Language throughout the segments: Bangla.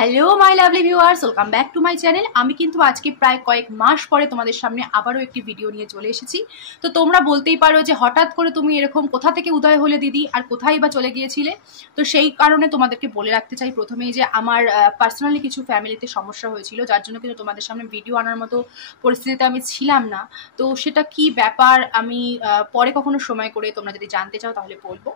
Hello my lovely viewers, welcome back to my channel. আমি কিন্তু আজকে প্রায় কয়েক মাস পরে তোমাদের সামনে আবারও একটি ভিডিও নিয়ে চলে এসেছি। তো তোমরা বলতেই পারো যে হঠাৎ করে তুমি এরকম কোথা থেকে উদয় হলে দিদি, আর কোথায় বা চলে গিয়েছিলে। তো সেই কারণে তোমাদেরকে বলে রাখতে চাই প্রথমেই যে আমার পার্সোনালি কিছু ফ্যামিলিতে সমস্যা হয়েছিল, যার জন্য কিন্তু তোমাদের সামনে ভিডিও আনার মতো পরিস্থিতিতে আমি ছিলাম না। তো সেটা কি ব্যাপার আমি পরে কখনো সময় করে তোমরা যদি জানতে চাও তাহলে বলবো।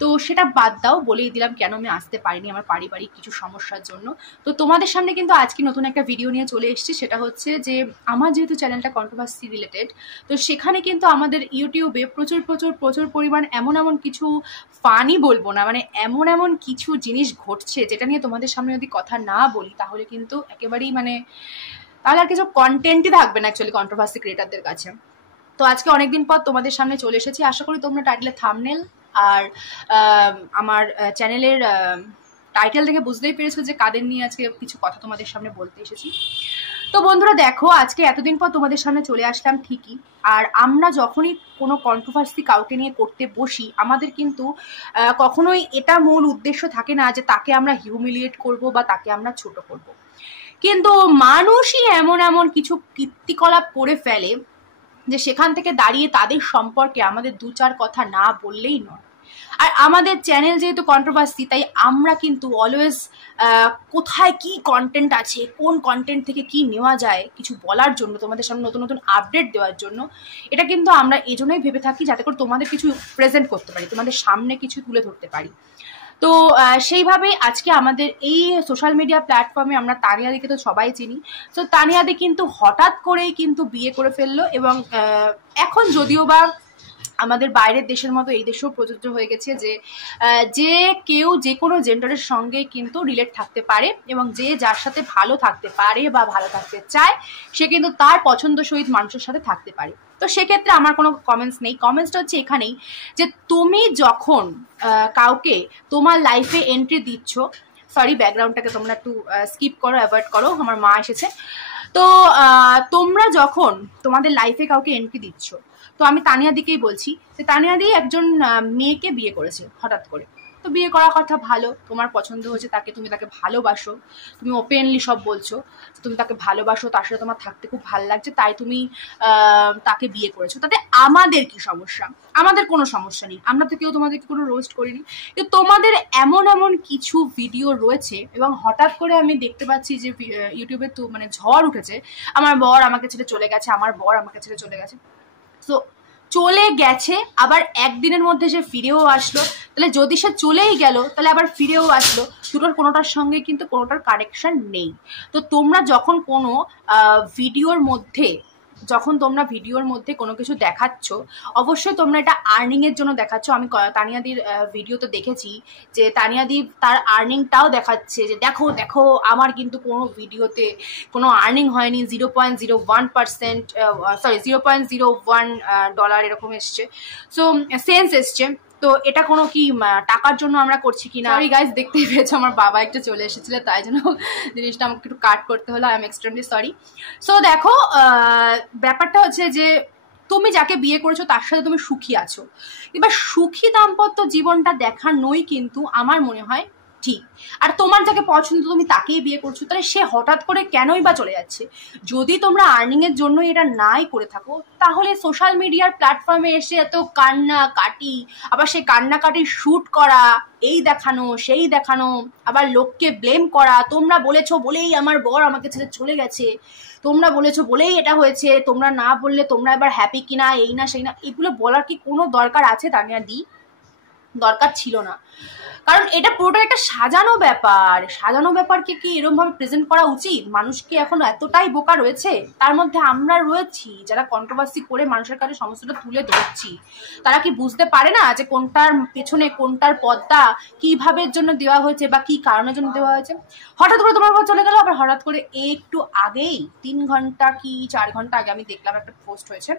তো সেটা বাদ দাও, বলেই দিলাম কেন আমি আসতে পারিনি আমার পারিবারিক কিছু সমস্যার জন্য। তো তোমাদের সামনে কিন্তু আজকে নতুন একটা ভিডিও নিয়ে চলে এসেছি। সেটা হচ্ছে যে আমার যেহেতু চ্যানেলটা কন্ট্রোভার্সি রিলেটেড, তো সেখানে কিন্তু আমাদের ইউটিউবে প্রচুর পরিমাণ এমন কিছু ফানি বলবো না, মানে এমন কিছু জিনিস ঘটছে যেটা নিয়ে তোমাদের সামনে যদি কথা না বলি তাহলে কিন্তু একেবারেই তাহলে আর কিছু কন্টেন্টই থাকবে না অ্যাকচুয়ালি কন্ট্রোভার্সি ক্রিয়েটারদের কাছে। তো আজকে অনেকদিন পর তোমাদের সামনে চলে এসেছি। আশা করি তোমরা টাইটেলের থাম্বনেল আর আমার চ্যানেলের টাইটেল দেখে বুঝতেই পেরেছো যে কাদের নিয়ে আজকে কিছু কথা তোমাদের সামনে বলতে এসেছি। তো বন্ধুরা দেখো, আজকে এতদিন পর তোমাদের সামনে চলে আসলাম ঠিকই, আর আমরা যখনই কোনো কন্ট্রোভার্সি কাউকে নিয়ে করতে বসি আমাদের কিন্তু কখনোই এটা মূল উদ্দেশ্য থাকে না যে তাকে আমরা হিউমিলিয়েট করব বা তাকে আমরা ছোট করব, কিন্তু মানুষই এমন কিছু কীর্তিকলাপ করে ফেলে যে সেখান থেকে দাঁড়িয়ে তাদের সম্পর্কে আমাদের দু চার কথা না বললেই নয়। আর আমাদের চ্যানেল যেহেতু কন্ট্রোভার্সি, তাই আমরা কিন্তু অলওয়েজ কোথায় কি কন্টেন্ট আছে, কোন কন্টেন্ট থেকে কি নেওয়া যায় কিছু বলার জন্য, তোমাদের সামনে নতুন আপডেট দেওয়ার জন্য, এটা কিন্তু আমরা এজন্যই ভেবে থাকি যাতে করে তোমাদের কিছু প্রেজেন্ট করতে পারি, তোমাদের সামনে কিছু তুলে ধরতে পারি। তো সেইভাবেই আজকে আমাদের এই সোশ্যাল মিডিয়া প্ল্যাটফর্মে আমরা তানিয়াদিকে তো সবাই চিনি। তো তানিয়াদি কিন্তু হঠাৎ করেই কিন্তু বিয়ে করে ফেললো, এবং এখন যদিও বা আমাদের বাইরের দেশের মতো এই দেশেও প্রযোজ্য হয়ে গেছে যে যে কেউ যে কোনো জেন্ডারের সঙ্গে কিন্তু রিলেট থাকতে পারে, এবং যে যার সাথে ভালো থাকতে পারে বা ভালো থাকতে চায় সে কিন্তু তার পছন্দসহিত মানুষের সাথে থাকতে পারে। তো সেক্ষেত্রে আমার কোনো কমেন্টস নেই। কমেন্টসটা হচ্ছে এখানেই যে তুমি যখন কাউকে তোমার লাইফে এন্ট্রি দিচ্ছ, সরি ব্যাকগ্রাউন্ডটাকে তোমরা একটু স্কিপ করো, অ্যাভয়েড করো, আমার মা এসেছে। তো তোমরা যখন তোমাদের লাইফে কাউকে এন্ট্রি দিচ্ছ, তো আমি তানিয়াদিকেই বলছি যে তানিয়াদি একজন মেয়েকে বিয়ে করেছে হঠাৎ করে। তো বিয়ে করার কথা ভালো, তোমার পছন্দ হয়েছে তাকে, তুমি তাকে ভালোবাসো, তুমি ওপেনলি সব বলছো তুমি তাকে ভালোবাসো, তার সাথে তোমার থাকতে খুব ভালো লাগছে, তাই তুমি তাকে বিয়ে করেছো। তাতে আমাদের কি সমস্যা? আমাদের কোনো সমস্যা নেই, আমরা তো কেউ তোমাদেরকে কোনো রোস্ট করিনি। কিন্তু তোমাদের এমন কিছু ভিডিও রয়েছে, এবং হঠাৎ করে আমি দেখতে পাচ্ছি যে ইউটিউবে তো ঝড় উঠেছে, আমার বর আমাকে ছেড়ে চলে গেছে, আমার বর আমাকে ছেড়ে চলে গেছে। তো চলে গেছে, আবার একদিনের মধ্যে সে ফিরেও আসলো। তাহলে যদি সে চলেই গেল তাহলে আবার ফিরেও আসলো, দুটোর কোনোটার সঙ্গে কিন্তু কোনোটার কানেকশন নেই। তো তোমরা যখন কোনো ভিডিওর মধ্যে কোনো কিছু দেখাচ্ছ, অবশ্যই তোমরা এটা আর্নিং এর জন্য দেখাচ্ছ। আমি তানিয়াদির ভিডিও তো দেখেছি যে তানিয়াদি তার আর্নিংটাও দেখাচ্ছে যে দেখো দেখো আমার কিন্তু কোনো ভিডিওতে কোনো আর্নিং হয়নি, 0.01%, সরি $0.01 এরকম এসছে, সো সেন্স এসছে। তো এটা কোনো কি টাকার জন্য আমরা করছি কিনা? সরি গাইজ, দেখতেই পেয়েছো আমার বাবা একটু চলে এসেছিল, তাই জন্য জিনিসটা আমাকে একটু কাট করতে হলো, I am extremely sorry. So দেখো, ব্যাপারটা হচ্ছে যে তুমি যাকে বিয়ে করেছো তার সাথে তুমি সুখী আছো, এবার সুখী দাম্পত্য জীবনটা দেখানোই কিন্তু আমার মনে হয় ঠিক। আর তোমার যাকে পছন্দ তুমি তাকেই বিয়ে করছো, তাহলে সে হঠাৎ করে কেনই বা চলে যাচ্ছে? যদি তোমরা আর্নিং এর জন্য এটা নাই করে থাকো, তাহলে সোশ্যাল মিডিয়ার প্ল্যাটফর্মে এসে এত কান্নাকাটি, আবার সেই কান্নাকাটির শুট করা, এই দেখানো সেই দেখানো, আবার লোককে ব্লেম করা, তোমরা বলেছো বলেই আমার বর আমাকে ছেড়ে চলে গেছে, তোমরা বলেছো বলেই এটা হয়েছে, তোমরা না বললে তোমরা এবার হ্যাপি কিনা, এই না সেই না, এগুলো বলার কি কোনো দরকার আছে তানিয়াদি? দরকার ছিল না, কারণ এটা পুরোটা একটা সাজানো ব্যাপারকে কি এরকম ভাবে প্রেজেন্ট করা উচিত? মানুষ কি এখন এতটাই বোকা রয়েছে? তার মধ্যে আমরা রয়েছি যারা কন্ট্রোভার্সি করে মানুষের কাছে সমস্যাটা তুলে ধরছি, তারা কি বুঝতে পারে না যে কোনটার পেছনে কোনটার পর্দা কিভাবে জন্য দেওয়া হয়েছে বা কি কারণের জন্য দেওয়া হয়েছে? হঠাৎ করে তোমার পর চলে গেল, আবার হঠাৎ করে একটু আগেই 3 ঘন্টা কি 4 ঘন্টা আগে আমি দেখলাম একটা পোস্ট হয়েছে,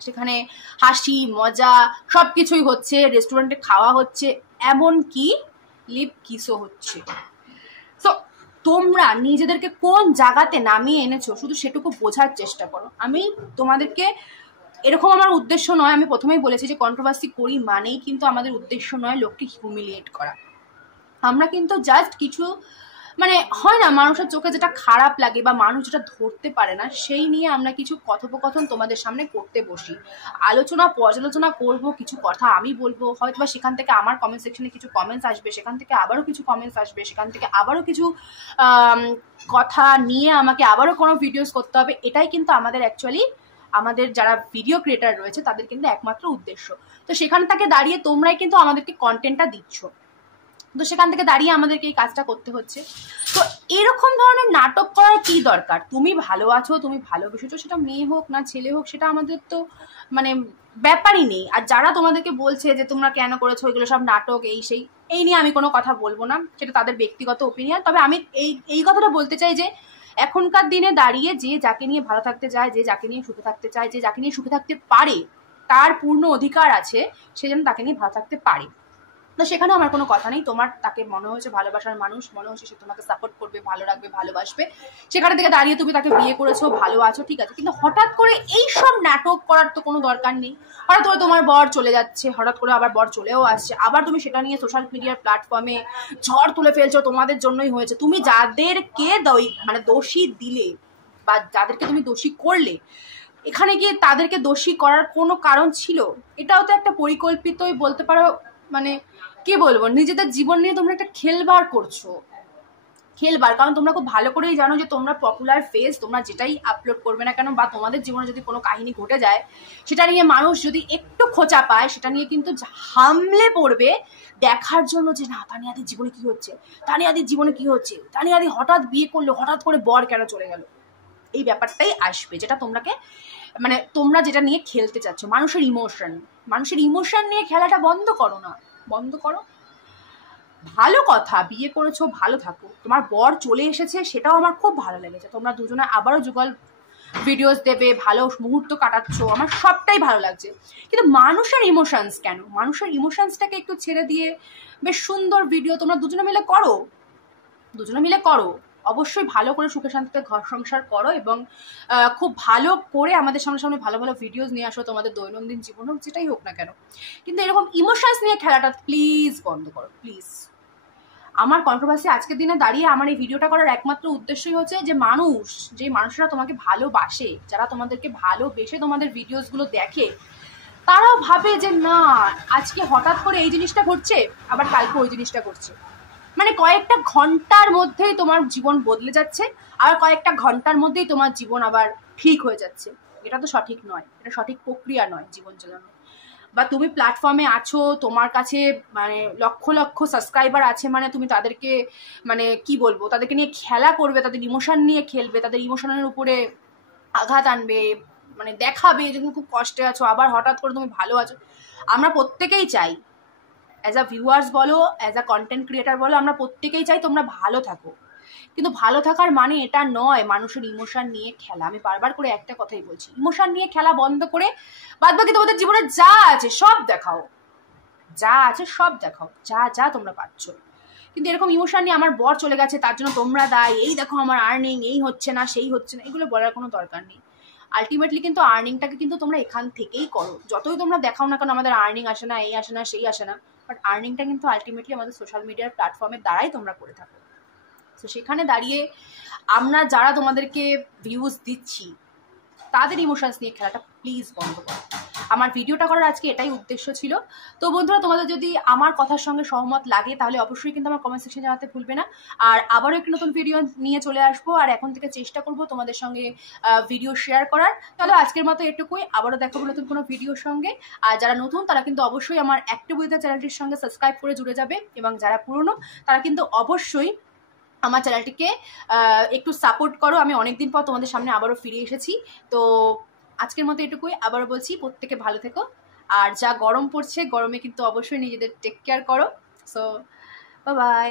সেখানে হাসি মজা সবকিছুই হচ্ছে, রেস্টুরেন্টে খাওয়া হচ্ছে, এমনকি লিপ কিসও হচ্ছে। তো তোমরা নিজেদেরকে কোন জায়গাতে নামিয়ে এনেছো শুধু সেটুকু বোঝার চেষ্টা করো। আমি তোমাদেরকে এরকম আমার উদ্দেশ্য নয়, আমি প্রথমেই বলেছি যে কন্ট্রোভার্সি করি মানেই কিন্তু আমাদের উদ্দেশ্য নয় লোককে হিউমিলিয়েট করা। আমরা কিন্তু জাস্ট কিছু মানে হয় না, মানুষের চোখে যেটা খারাপ লাগে বা মানুষ যেটা ধরতে পারে না, সেই নিয়ে আমরা কিছু কথোপকথন তোমাদের সামনে করতে বসি, আলোচনা পর্যালোচনা করব, কিছু কথা আমি বলবো, হয়তো বা সেখান থেকে আমার কমেন্ট সেকশনে কিছু কমেন্টস আসবে, সেখান থেকে আবারও কিছু কমেন্টস আসবে, সেখান থেকে আবারও কিছু কথা নিয়ে আমাকে আবারও কোনো ভিডিওস করতে হবে। এটাই কিন্তু আমাদের অ্যাকচুয়ালি আমাদের যারা ভিডিও ক্রিয়েটার রয়েছে তাদের কিন্তু একমাত্র উদ্দেশ্য। তো সেখান থেকে দাঁড়িয়ে তোমরাই কিন্তু আমাদেরকে কন্টেন্টটা দিচ্ছ, তো সেখান থেকে দাঁড়িয়ে আমাদেরকে এই কাজটা করতে হচ্ছে। তো এরকম ধরনের নাটক করার কি দরকার? তুমি ভালো আছো, তুমি ভালোবেসেছো, সেটা মেয়ে হোক না ছেলে হোক, সেটা আমাদের তো মানে ব্যাপারই নেই। আর যারা তোমাদেরকে বলছে যে তোমরা কেন করেছো এগুলো সব নাটক এই সেই, এই নিয়ে আমি কোনো কথা বলবো না, সেটা তাদের ব্যক্তিগত ওপিনিয়ন। তবে আমি এই কথাটা বলতে চাই যে এখনকার দিনে দাঁড়িয়ে যে যাকে নিয়ে ভালো থাকতে চায়, যে যাকে নিয়ে সুখে থাকতে চায়, যে যাকে নিয়ে সুখে থাকতে পারে, তার পূর্ণ অধিকার আছে সে যেন তাকে নিয়ে ভালো থাকতে পারে। তো সেখানে আমার কোনো কথা নেই। তোমার তাকে মনে হয়েছে ভালোবাসার মানুষ, মনে হচ্ছে সে তোমাকে সাপোর্ট করবে, ভালো রাখবে, ভালোবাসবে, সেখানে থেকে দাঁড়িয়ে তুমি তাকে বিয়ে করেছো, ভালো আছো, ঠিক আছে। কিন্তু হঠাৎ করে এই সব নাটক করার তো কোনো দরকার নেই। হঠাৎ করে তোমার বর চলে যাচ্ছে, হঠাৎ করে আবার বর চলেও আসছে, আবার তুমি সেটা নিয়ে সোশ্যাল মিডিয়ার প্ল্যাটফর্মে ঝড় তুলে ফেলছো, তোমাদের জন্যই হয়েছে। তুমি যাদেরকে মানে দোষী দিলে বা যাদেরকে তুমি দোষী করলে, এখানে গিয়ে তাদেরকে দোষী করার কোনো কারণ ছিল? এটাও তো একটা পরিকল্পিতই বলতে পারো, মানে কি বলবো, নিজেদের জীবন নিয়ে তোমরা একটা খেলবার করছো, খেলবার। কারণ তোমরা খুব ভালো করেই জানো যে তোমরা পপুলার ফেস, তোমরা যেটাই আপলোড করবে না কেন বা তোমাদের জীবনে যদি কোনো কাহিনী ঘটে যায়, সেটা নিয়ে মানুষ যদি একটু খোঁচা পায়, সেটা নিয়ে কিন্তু হামলে পড়বে দেখার জন্য যে না তানিয়াদির জীবনে কি হচ্ছে, তানিয়াদির জীবনে কি হচ্ছে, তানিয়াদি হঠাৎ বিয়ে করলো, হঠাৎ করে বর কেন চলে গেল, এই ব্যাপারটাই আসবে, যেটা তোমরাকে মানে তোমরা যেটা নিয়ে খেলতে চাচ্ছ, মানুষের ইমোশন নিয়ে খেলাটা বন্ধ করো না, বন্ধ করো। ভালো কথা, বিয়ে করেছো, ভালো থাকো, তোমার বর চলে এসেছে, সেটাও আমার খুব ভালো লেগেছে, তোমরা দুজনে আবারও যুগল ভিডিওস দেবে, ভালো মুহূর্ত কাটাচ্ছ, আমার সবটাই ভালো লাগছে। কিন্তু মানুষের ইমোশনস কেন? মানুষের ইমোশনসটাকে একটু ছেড়ে দিয়ে বেশ সুন্দর ভিডিও তোমরা দুজনে মিলে করো, দুজনে মিলে করো, অবশ্যই ভালো করে সুখে শান্তিতে ঘর সংসার করো এবং খুব ভালো করে আমাদের সামনে সামনে ভালো ভালো ভিডিওস নিয়ে আসো, তোমাদের দৈনন্দিন জীবন হোক যেটাই হোক না কেন। কিন্তু এরকম ইমোশনস নিয়ে খেলাটা প্লিজ বন্ধ করো, প্লিজ। আমার কন্ট্রোভার্সি আজকের দিনে দাঁড়িয়ে আমার এই ভিডিওটা করার একমাত্র উদ্দেশ্যই হচ্ছে যে যে মানুষরা তোমাকে ভালোবাসে, যারা তোমাদেরকে ভালোবেসে তোমাদের ভিডিওসগুলো দেখে, তারাও ভাবে যে না আজকে হঠাৎ করে এই জিনিসটা ঘটছে, আবার কালকে ওই জিনিসটা ঘটছে, মানে কয়েকটা ঘন্টার মধ্যেই তোমার জীবন বদলে যাচ্ছে, আর কয়েকটা ঘন্টার মধ্যেই তোমার জীবন আবার ঠিক হয়ে যাচ্ছে। এটা তো সঠিক নয়, এটা সঠিক প্রক্রিয়া নয় জীবন চালানো। বা তুমি প্ল্যাটফর্মে আছো, তোমার কাছে মানে লক্ষ লক্ষ সাবস্ক্রাইবার আছে, মানে তুমি তাদেরকে মানে কি বলবো, তাদেরকে নিয়ে খেলা করবে, তাদের ইমোশন নিয়ে খেলবে, তাদের ইমোশনের উপরে আঘাত আনবে, মানে দেখাবে যে তুমি খুব কষ্টে আছো, আবার হঠাৎ করে তুমি ভালো আছো। আমরা প্রত্যেকেই চাই, অ্যাজ আ ভিউয়ার্স বলো, অ্যাজ আ কন্টেন্ট ক্রিয়েটার বলো, আমরা প্রত্যেকেই চাই তোমরা ভালো থাকো। কিন্তু ভালো থাকার মানে এটা নয় মানুষের ইমোশন নিয়ে খেলা। আমি বারবার করে একটা কথাই বলছি, ইমোশন নিয়ে খেলা বন্ধ করে বাদ বাকি তোমাদের জীবনে যা আছে সব দেখাও, যা আছে সব দেখাও, যা যা তোমরা পাচ্ছ। কিন্তু এরকম ইমোশন নিয়ে আমার বর চলে গেছে তার জন্য তোমরা দায়, এই দেখো আমার আর্নিং এই হচ্ছে না সেই হচ্ছে না, এগুলো বলার কোনো দরকার নেই। আলটিমেটলি কিন্তু আর্নিংটাকে কিন্তু তোমরা এখান থেকেই করো, যতই তোমরা দেখাও না কেন আমাদের আর্নিং আসে না, এই আসে না, সেই আসে না, বাট আর্নিংটা কিন্তু আলটিমেটলি আমাদের সোশ্যাল মিডিয়ার প্ল্যাটফর্মের দ্বারাই তোমরা করে থাকো। তো সেখানে দাঁড়িয়ে আমরা যারা তোমাদেরকে ভিউজ দিচ্ছি তাদের ইমোশনস নিয়ে খেলাটা প্লিজ বন্ধ করো। আমার ভিডিওটা করার আজকে এটাই উদ্দেশ্য ছিল। তো বন্ধুরা, তোমাদের যদি আমার কথার সঙ্গে সহমত লাগে তাহলে অবশ্যই কিন্তু আমার কমেন্ট সেকশনে জানাতে ভুলবে না। আর আবারও একটি নতুন ভিডিও নিয়ে চলে আসবো, আর এখন থেকে চেষ্টা করব তোমাদের সঙ্গে ভিডিও শেয়ার করার। তাহলে আজকের মতো এটুকুই, আবারও দেখাবো নতুন কোনো ভিডিওর সঙ্গে। আর যারা নতুন তারা কিন্তু অবশ্যই আমার অ্যাক্টিভ উইথ দ্য চ্যানেলটির সঙ্গে সাবস্ক্রাইব করে জুড়ে যাবে, এবং যারা পুরনো তারা কিন্তু অবশ্যই আমার চ্যানেলটিকে একটু সাপোর্ট করো। আমি অনেকদিন পর তোমাদের সামনে আবারও ফিরে এসেছি। তো আজকের মতো এটুকুই, আবারও বলছি প্রত্যেকে ভালো থেকো। আর যা গরম পড়ছে, গরমে কিন্তু অবশ্যই নিজেদের টেক কেয়ার করো। So bye bye.